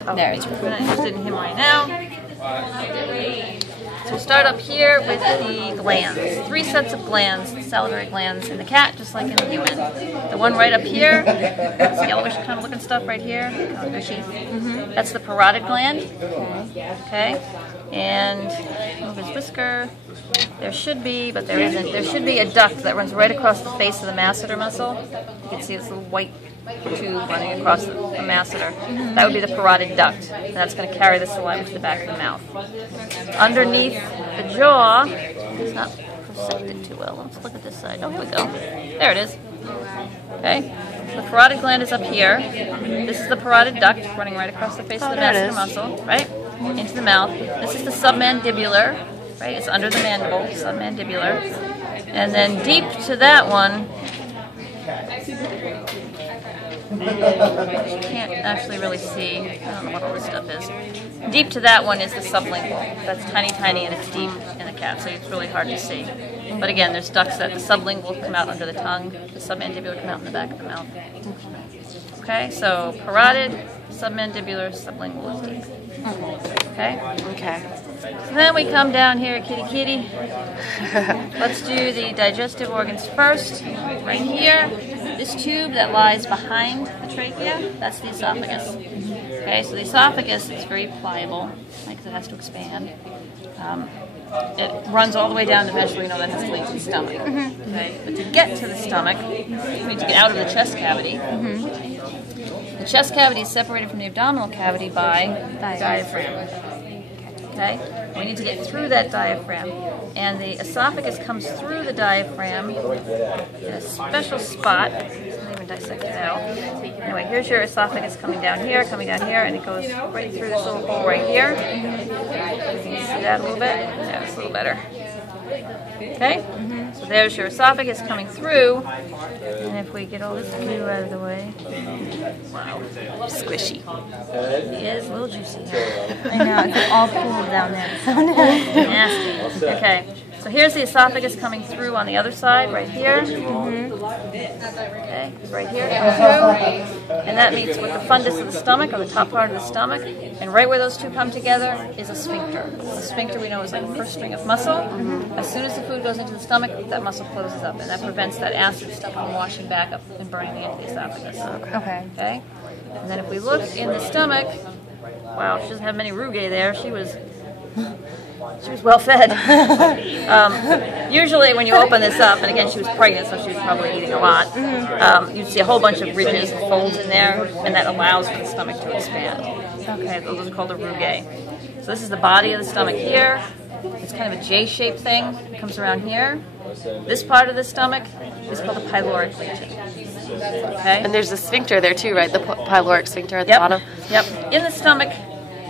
There. We're not interested in him right now. So we'll start up here with the glands. 3 sets of glands, salivary glands in the cat, just like in the human. The one right up here, this yellowish kind of looking stuff right here, kind of gushy. That's the parotid gland. Okay. And move his whisker. There should be, but there isn't. There should be a duct that runs right across the face of the masseter muscle. You can see this little white tube running across the masseter. That would be the parotid duct. And that's going to carry the saliva to the back of the mouth. Underneath the jaw, it's not prosected too well. Let's look at this side. Oh, here we go. There it is. Okay. The parotid gland is up here. This is the parotid duct running right across the face of the masseter muscle, right? Into the mouth. This is the submandibular, right? It's under the mandible, submandibular. And then deep to that one, you can't actually really see. I don't know what all this stuff is. Deep to that one is the sublingual. That's tiny, tiny, and it's deep in the cat, so it's really hard to see. But again, there's ducts that the sublingual come out under the tongue, the submandibular come out in the back of the mouth. Okay, so parotid, submandibular, sublingual is deep. Okay? Okay. So then we come down here, kitty kitty. Let's do the digestive organs first. Right here, this tube that lies behind the trachea, that's the esophagus. Okay, so the esophagus is very pliable, because it has to expand. It runs all the way down eventually, that has to lead to the stomach. Okay? But to get to the stomach, we need to get out of the chest cavity. The chest cavity is separated from the abdominal cavity by diaphragm. Okay? We need to get through that diaphragm. And the esophagus comes through the diaphragm in a special spot. Let's not even dissect it out. Anyway, here's your esophagus coming down here, and it goes right through this little hole right here. You can see that a little bit. Yeah, it's a little better. Okay? So there's your esophagus coming through. And if we get all this goo out of the way, wow, Squishy. he is a little juicy. I know, it's all cool down there. Nasty. Okay, so here's the esophagus coming through on the other side, right here. Okay, it's right here, coming through. And that meets with the fundus of the stomach, or the top part of the stomach. And right where those two come together is a sphincter. The sphincter we know is like the first string of muscle. As soon as the food goes into the stomach, that muscle closes up, and that prevents that acid stuff from washing back up and burning into the esophagus. Okay. Okay? And then if we look in the stomach, wow, she doesn't have many rugae there. She was well fed. Usually when you open this up, and again she was pregnant, so she was probably eating a lot, you'd see a whole bunch of ridges and folds in there, and that allows for the stomach to expand. Okay, those are called the rugae. So this is the body of the stomach here. It's kind of a J-shaped thing. It comes around here. This part of the stomach is called the pyloric region. Okay? And there's a sphincter there too, right? The pyloric sphincter at the bottom. Yep. In the stomach,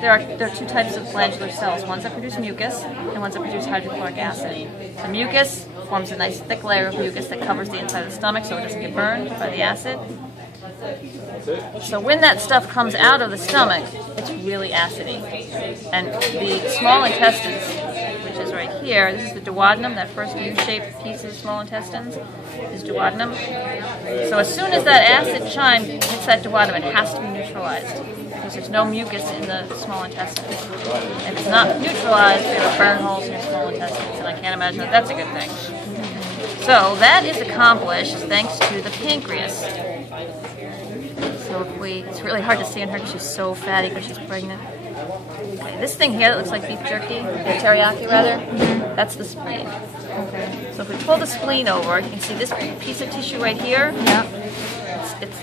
there are 2 types of glandular cells. Ones that produce mucus, and ones that produce hydrochloric acid. The mucus forms a nice thick layer of mucus that covers the inside of the stomach so it doesn't get burned by the acid. So when that stuff comes out of the stomach, it's really acidy. And the small intestines, which is right here, this is the duodenum, that first U-shaped piece of the small intestines is duodenum. So as soon as that acid chime hits that duodenum, it has to be neutralized, because there's no mucus in the small intestines. If it's not neutralized, there are burn holes in your small intestines, and I can't imagine that that's a good thing. So that is accomplished thanks to the pancreas. So it's really hard to see on her because she's so fatty because she's pregnant. Okay, this thing here that looks like beef jerky, teriyaki rather, that's the spleen. Okay. So if we pull the spleen over, you can see this piece of tissue right here. Yeah. It's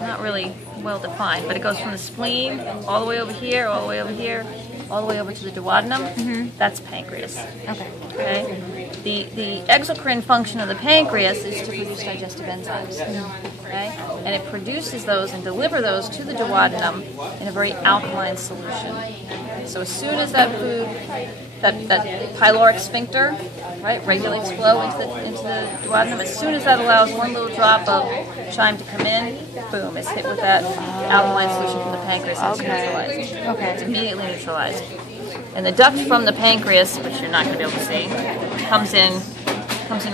not really well defined, but it goes from the spleen all the way over here, all the way over here, all the way over to the duodenum. That's pancreas. Okay. The exocrine function of the pancreas is to produce digestive enzymes. Okay? And it produces those and delivers those to the duodenum in a very alkaline solution. So as soon as that food, that pyloric sphincter, right, regulates flow into the duodenum, as soon as that allows one little drop of chyme to come in, boom, it's hit with that alkaline solution from the pancreas and it's neutralized. Okay. It's immediately neutralized. And the duct from the pancreas, which you're not going to be able to see, comes in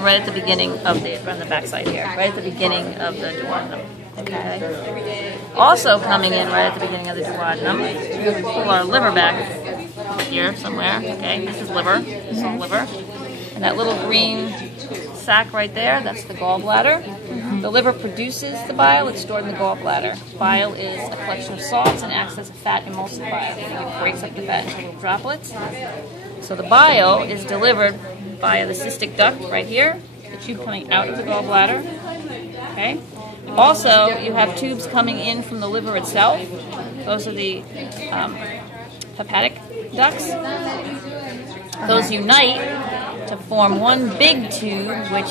right at the beginning of on the backside here, right at the beginning of the duodenum. Okay. Also coming in right at the beginning of the duodenum, we're going to pull our liver back here somewhere. Okay, this is liver. This is all liver. And that little green sac right there, that's the gallbladder. The liver produces the bile. It's stored in the gallbladder. Bile is a collection of salts and acts as a fat emulsifier. It breaks up the fat into little droplets. So the bile is delivered via the cystic duct right here, the tube coming out of the gallbladder. Okay. Also, you have tubes coming in from the liver itself. Those are the hepatic ducts. Those unite to form one big tube, which,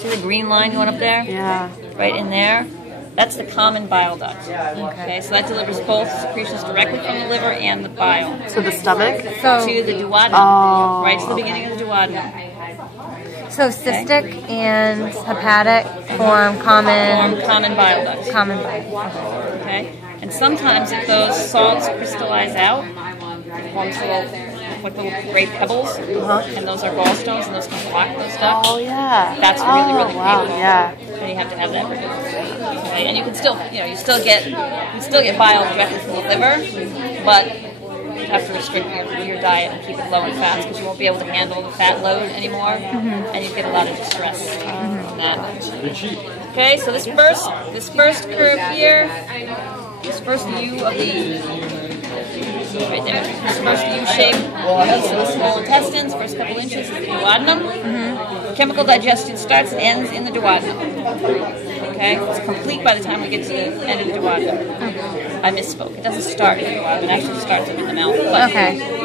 see the green line going up there? Yeah. Right in there? That's the common bile duct. Okay, so that delivers both secretions directly from the liver and the bile. To the stomach? To the duodenum. Oh, Right to the beginning of the duodenum. So cystic and hepatic form common bile ducts. Common bile. Okay? And sometimes if those salts crystallize out, it forms little gray pebbles, and those are gallstones, and those can block those ducts. Oh, yeah. That's really, really painful. Yeah. And you have to have that removed. Okay? And you can still, you still get bile directly from the liver, but you have to restrict your diet and keep it low in fats because you won't be able to handle the fat load anymore, and you get a lot of distress from that. Okay, so this first curve here, this first U of the right there, this first U-shaped piece of the small intestines, first couple inches is the duodenum. Chemical digestion starts and ends in the duodenum. Okay, it's complete by the time we get to the end of the duodenum. I misspoke. It doesn't start in the duodenum. It actually starts in the mouth. But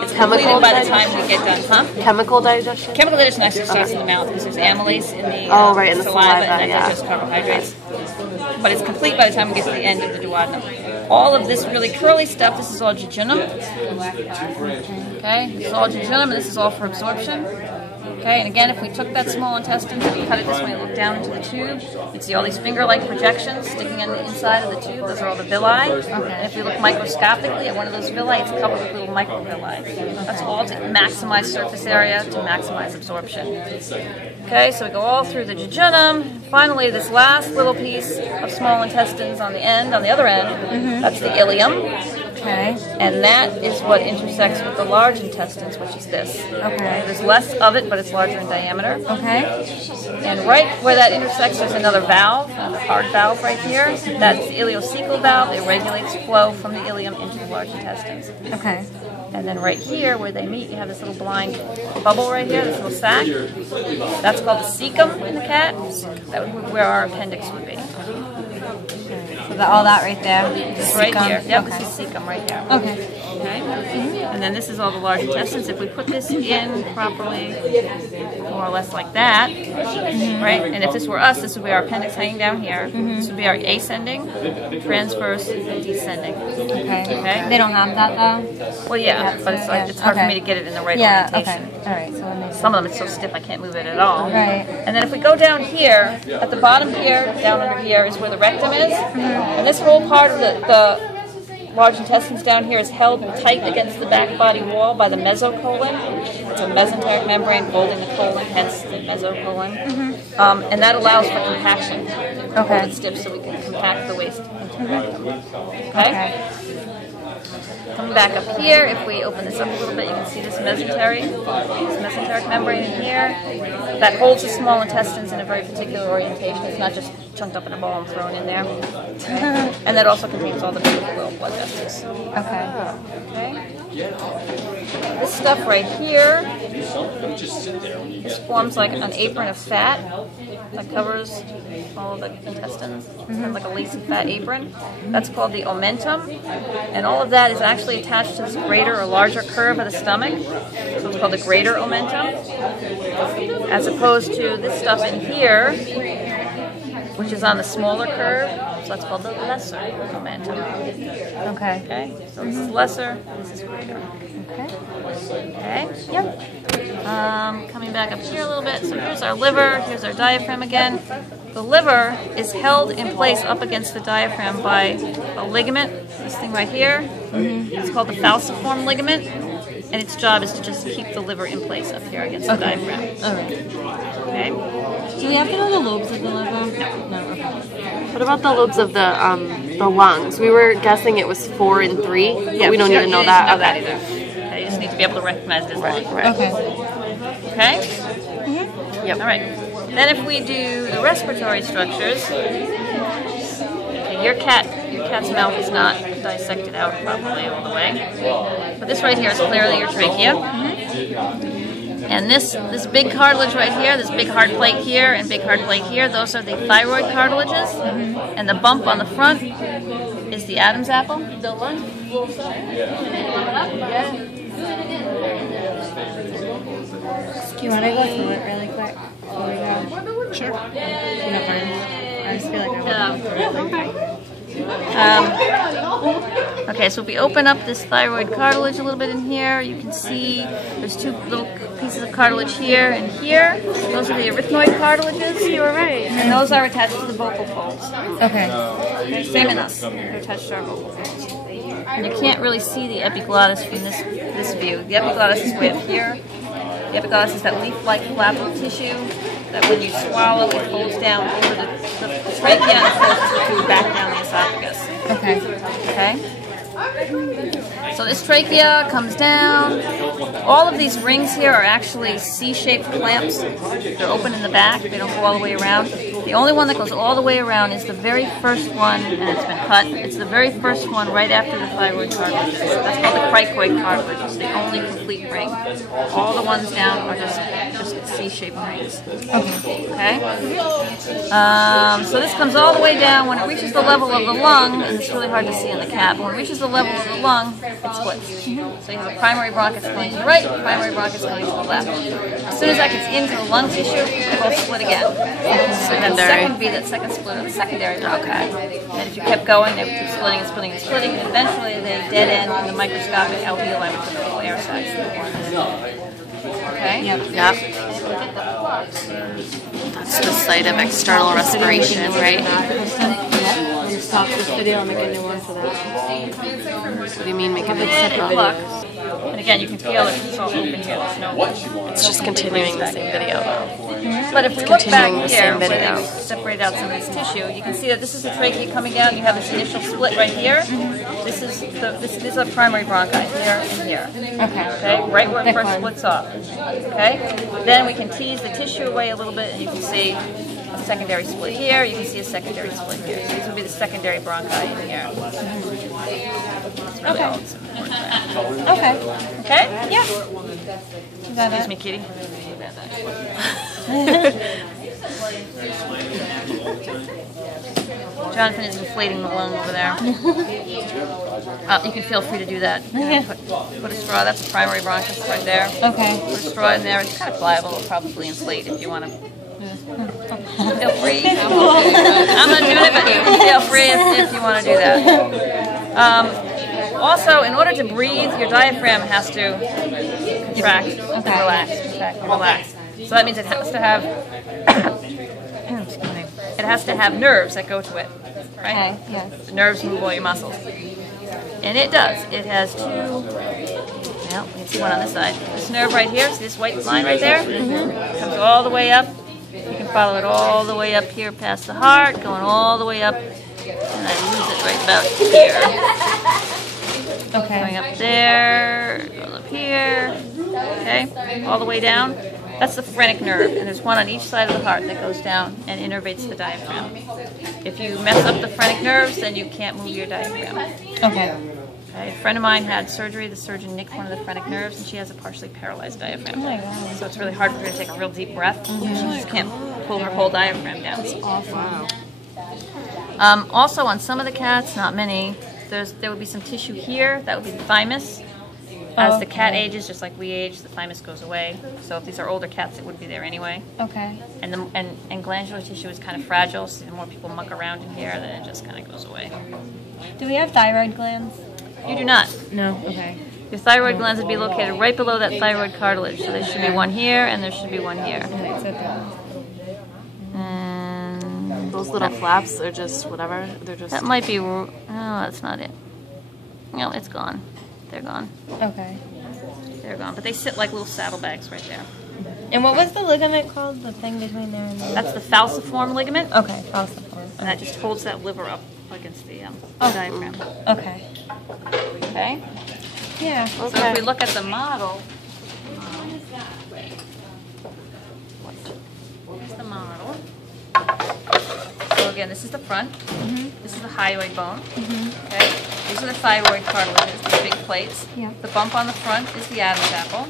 it's completed by the time we get done. Chemical digestion? Chemical digestion actually starts in the mouth because there's amylase in the, in the saliva, and that digests carbohydrates. But it's complete by the time we get to the end of the duodenum. All of this really curly stuff, this is all jejunum. Okay, this is all jejunum, and this is all for absorption. Okay, and again, if we took that small intestine and cut it this way and look down into the tube, you'd see all these finger-like projections sticking on the inside of the tube. Those are all the villi. And if we look microscopically at one of those villi, it's covered with little microvilli. That's all to maximize surface area, to maximize absorption. Okay, so we go all through the jejunum. Finally, this last little piece of small intestines on the other end, that's the ileum. Okay. And that is what intersects with the large intestines, which is this. Okay. There's less of it, but it's larger in diameter. Okay. And right where that intersects, there's another valve, a hard valve right here. That's the ileocecal valve. It regulates flow from the ileum into the large intestines. Okay. And then right here, where they meet, you have this little blind bubble right here, this little sac. That's called the cecum in the cat. That would be where our appendix would be. So all that right there? This right here. Yep, this is cecum right here. Okay. And then this is all the large intestines. If we put this in properly, more or less like that, right? And if this were us, this would be our appendix hanging down here. This would be our ascending, transverse, and descending. Okay. They don't have that though? Well, yeah, but it's hard for me to get it in the right orientation. Okay. All right. So that makes Some of them it's so stiff I can't move it at all. Right. And then if we go down here, at the bottom here, down under here is where the rectum is. And this whole part of the large intestines down here is held tight against the back body wall by the mesocolon. It's a mesenteric membrane holding the colon, hence the mesocolon. And that allows for compaction. Hold it stiff so we can compact the waste into the rectum. Okay? Coming back up here, if we open this up a little bit, you can see this mesenteric membrane in here that holds the small intestines in a very particular orientation. It's not just chunked up in a ball and thrown in there. Okay? And that also contains all the beautiful little blood vessels. Okay. This stuff right here, this forms like an apron of fat that covers all of the intestines, like a lacy fat apron. That's called the omentum, and all of that is actually attached to this greater or larger curve of the stomach, so it's called the greater omentum, as opposed to this stuff in here, which is on the smaller curve, so that's called the lesser omentum. Okay, so this is lesser, this is greater. Okay. Yep. Coming back up here a little bit. So here's our liver. Here's our diaphragm again. The liver is held in place up against the diaphragm by a ligament. This thing right here. It's called the falciform ligament, and its job is to just keep the liver in place up here against the diaphragm. All right. Okay. Do we have to know the lobes of the liver? No. Okay. What about the lobes of the lungs? We were guessing it was 4 and 3, but we don't need to know that. That either. Okay, you just need to be able to recognize it as lung. Right. Okay. Okay? Yep. All right. Then if we do the respiratory structures, okay, your cat's mouth is not dissected out properly all the way. But this right here is clearly your trachea. And this big cartilage right here, this big hard plate here and big hard plate here, those are the thyroid cartilages. And the bump on the front is the Adam's apple. Do you want to go through it really quick before we go? Sure. You don't mind? I just feel like I want to. Okay, so if we open up this thyroid cartilage a little bit in here, you can see there's 2 little pieces of cartilage here and here. Those are the erythmoid cartilages. You were right. And those are attached to the vocal folds. Okay. Same in us. They're attached to our vocal folds. And you can't really see the epiglottis from this view. The epiglottis is way up here. The epiglottis is that leaf-like flap of tissue that when you swallow, it folds down over the trachea and folds the food back down the esophagus. Okay. Okay? So this trachea comes down. All of these rings here are actually C-shaped clamps. They're open in the back. They don't go all the way around. The only one that goes all the way around is the very first one, and it's been cut. It's the very first one right after the thyroid cartilage. That's called the cricoid cartilage. It's the only complete ring. All the ones down are just C-shaped rings. Okay? So this comes all the way down. When it reaches the level of the lung, and it's really hard to see in the cat, but when it reaches the level of the lung, it splits. So you have a primary bronchus going to the right, primary bronchus going to the left. As soon as that gets into the lung tissue, it will split again. So that second V, that second split of the secondary bronchi. And if you kept going, they would keep splitting and splitting and splitting, and eventually they dead end in the microscopic alveoli, which are the little air sacs. Okay? Yep. That's the site of external respiration, right? Stop this video and make a new one for that. What do you mean make a new one? And again, you can feel that it's all open here. There's no. It's just continuing the same video though. But if we look back here, where they separate out some of this tissue, you can see that this is the trachea coming down. You have this initial split right here. This is a primary bronchi here and here. Okay, right where it first splits off. Okay, then we can tease the tissue away a little bit, and you can see a secondary split here. You can see a secondary split here. So these would be the secondary bronchi in here. Really okay. Okay. Okay. Yeah. Excuse me, Kitty. Jonathan is inflating the lung over there. You can feel free to do that. Put a straw. That's a primary bronchus right there. Okay. Put a straw in there. It's kind of pliable. It'll probably inflate if you want to. Feel free. I'm not doing it, but you can feel free if you want to do that. Also, in order to breathe, your diaphragm has to contract and relax. Contract and relax. So that means it has to have it has to have nerves that go to it, right? Okay, yes. The nerves move all your muscles. And it does. It has 2, well, you can see one on this side. This nerve right here, see this white line right there? Comes all the way up. You can follow it all the way up here past the heart, going all the way up, and I lose it right about here. Okay. Going up there, goes up here, okay, all the way down. That's the phrenic nerve, and there's one on each side of the heart that goes down and innervates the diaphragm. If you mess up the phrenic nerves, then you can't move your diaphragm. Okay. A friend of mine had surgery. The surgeon nicked one of the phrenic nerves, and she has a partially paralyzed diaphragm. Oh my God. So it's really hard for her to take a real deep breath. She just can't pull her whole diaphragm down. That's awful. Also, on some of the cats, not many, there would be some tissue here. That would be the thymus. As the cat ages, just like we age, the thymus goes away. So if these are older cats, it would be there anyway. Okay. And glandular tissue is kind of fragile, so the more people muck around in here, then it just kind of goes away. Do we have thyroid glands? You do not. No. Okay. Your thyroid glands would be located right below that thyroid cartilage. So there should be one here, and there should be one here. And those little flaps are just whatever. They're just. That might be. Oh, that's not it. No, it's gone. They're gone. Okay. They're gone. But they sit like little saddlebags right there. And what was the ligament called? The thing between there and there? That's the falciform ligament. Okay, falciform. And that just holds that liver up against the diaphragm. Okay. Okay? Yeah. So if we look at the model, here's the model. So again, this is the front. This is the hyoid bone. Okay? These are the thyroid cartilages, these big plates. Yeah. The bump on the front is the Adam's apple.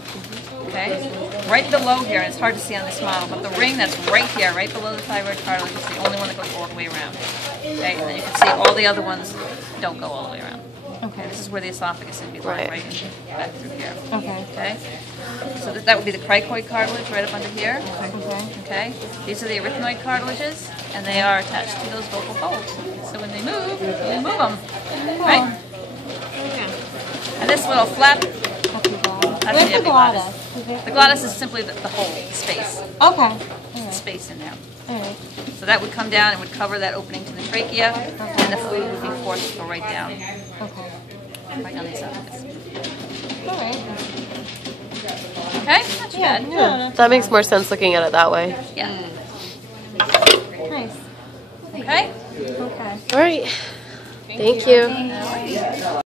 Okay? Right below here, and it's hard to see on this model, but the ring that's right here, right below the thyroid cartilage, is the only one that goes all the way around. Okay? And then you can see all the other ones don't go all the way around. Okay, this is where the esophagus would be lying, right back through here. Okay. Okay? So that would be the cricoid cartilage right up under here. Okay. Okay? These are the erythenoid cartilages, and they are attached to those vocal folds. So when they move, you move them. Right? Okay. And this little flap, that's the epiglottis. The glottis is simply the hole, the space. Okay. The space in there. Alright. So that would come down and would cover that opening to the trachea, and the food would be forced to go right down. Okay. Right on the esophagus. Alright. Okay? Not too bad. Yeah. That makes more sense looking at it that way. Yeah. Nice. Okay? Okay. All right. Thank you.